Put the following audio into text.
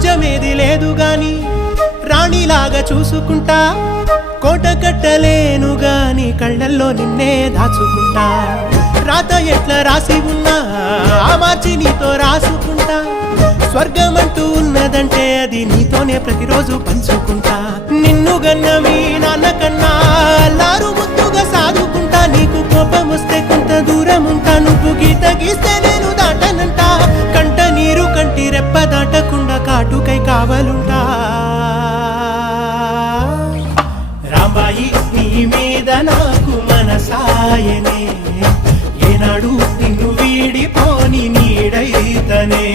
రాజ్యమేది లేదు గాని రాణిలాగా చూసుకుంటా కోట కట్టలేను గాని కళ్ళల్లో నిన్నే దాచుకుంటా రాత ఎట్లా రాసి ఉన్నా ఆ మార్చి నీతో రాసుకుంటా స్వర్గమంటూ ఉన్నదంటే అది నీతోనే ప్రతిరోజు పంచుకుంటా నిన్ను గన్న మీ నాన్న కన్నా లారు ముద్దుగా సాదుకుంటా నీకు కోపం వస్తే కొంత దూరం ఉంటా నువ్వు గీత గీస్తే నేను దాటనంట కంట నీరు కంటి రెప్ప దాటకుండా కాటుకై కావలుంటా రాంబాయి నీ మీద నాకు మనసాయనే ఏనాడు నిన్ను వీడిపోని నీడైతనే